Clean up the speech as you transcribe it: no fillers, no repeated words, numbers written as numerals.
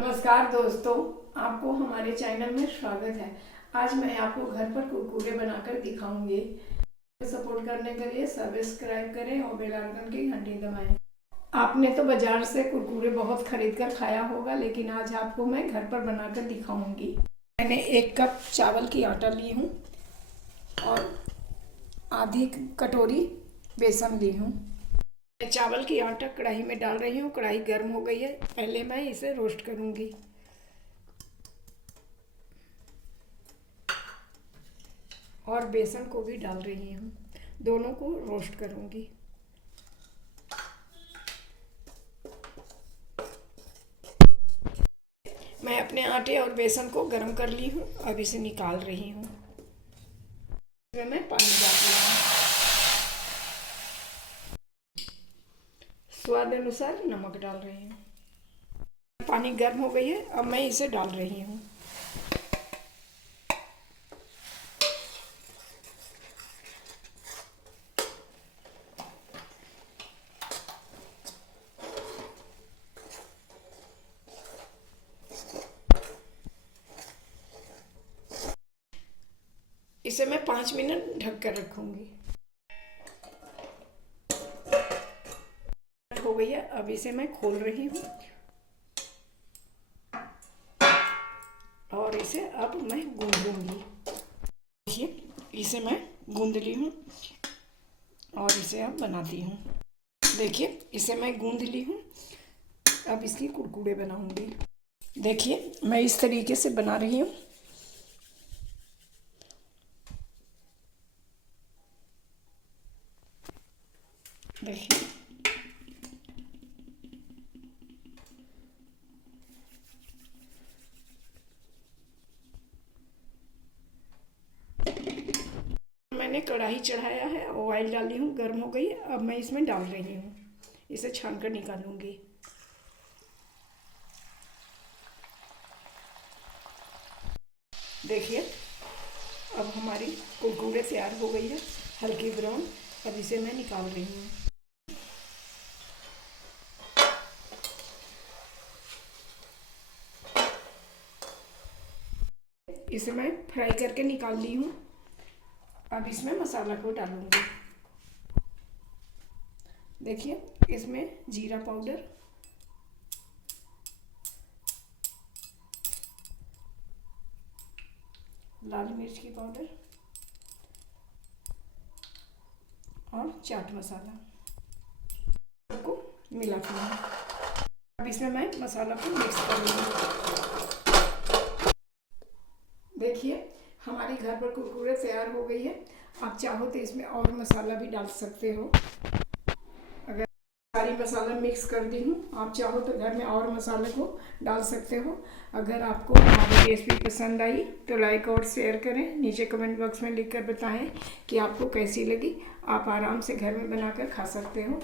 नमस्कार दोस्तों, आपको हमारे चैनल में स्वागत है। आज मैं आपको घर पर कुरकुरे बनाकर दिखाऊंगी। सपोर्ट करने के लिए सब्सक्राइब करें और बेल आइकन की घंटी दबाएं। आपने तो बाजार से कुरकुरे बहुत खरीद कर खाया होगा, लेकिन आज आपको मैं घर पर बनाकर दिखाऊंगी। मैंने 1 कप चावल की आटा ली हूँ और आधी कटोरी बेसन ली हूँ। चावल की आटा कढ़ाई में डाल रही हूँ। कढ़ाई गर्म हो गई है। पहले मैं इसे रोस्ट करूँगी और बेसन को भी डाल रही हूँ। दोनों को रोस्ट करूँगी। मैं अपने आटे और बेसन को गर्म कर ली हूँ। अब इसे निकाल रही हूँ। मैं पानी डाल रही हूँ। स्वाद अनुसार नमक डाल रही हूँ। पानी गर्म हो गई है। अब मैं इसे डाल रही हूँ। इसे मैं 5 मिनट ढक कर रखूँगी। हो गई है। अब इसे मैं खोल रही हूँ और इसे अब मैं गूंदूंगी। देखिए, इसे मैं गूंद ली हूँ और इसे अब बनाती हूँ। देखिए, इसे मैं गूंद ली हूँ। अब इसकी कुरकुरे बनाऊंगी। देखिए, मैं इस तरीके से बना रही हूँ। देखिए, मैंने कढ़ाई चढ़ाया है, ऑयल डाली हूँ, गर्म हो गई है। अब मैं इसमें डाल रही हूँ। इसे छान कर निकालूंगी। देखिए, अब हमारी कुरकुरे तैयार हो गई है, हल्की ब्राउन। अब इसे मैं निकाल रही हूँ। इसे मैं फ्राई करके निकाल ली हूँ। अब इसमें मसाला को डालूंगी। देखिए, इसमें जीरा पाउडर, लाल मिर्च की पाउडर और चाट मसाला को मिला कर अब इसमें मैं मसाला को मिक्स कर लूँगी। देखिए, हमारी घर पर कुरकुरे तैयार हो गई है। आप चाहो तो इसमें और मसाला भी डाल सकते हो। अगर सारी मसाला मिक्स कर दी हूँ, आप चाहो तो घर में और मसाले को डाल सकते हो। अगर आपको हमारी रेसिपी पसंद आई तो लाइक और शेयर करें। नीचे कमेंट बॉक्स में लिखकर बताएं कि आपको कैसी लगी। आप आराम से घर में बनाकर खा सकते हो।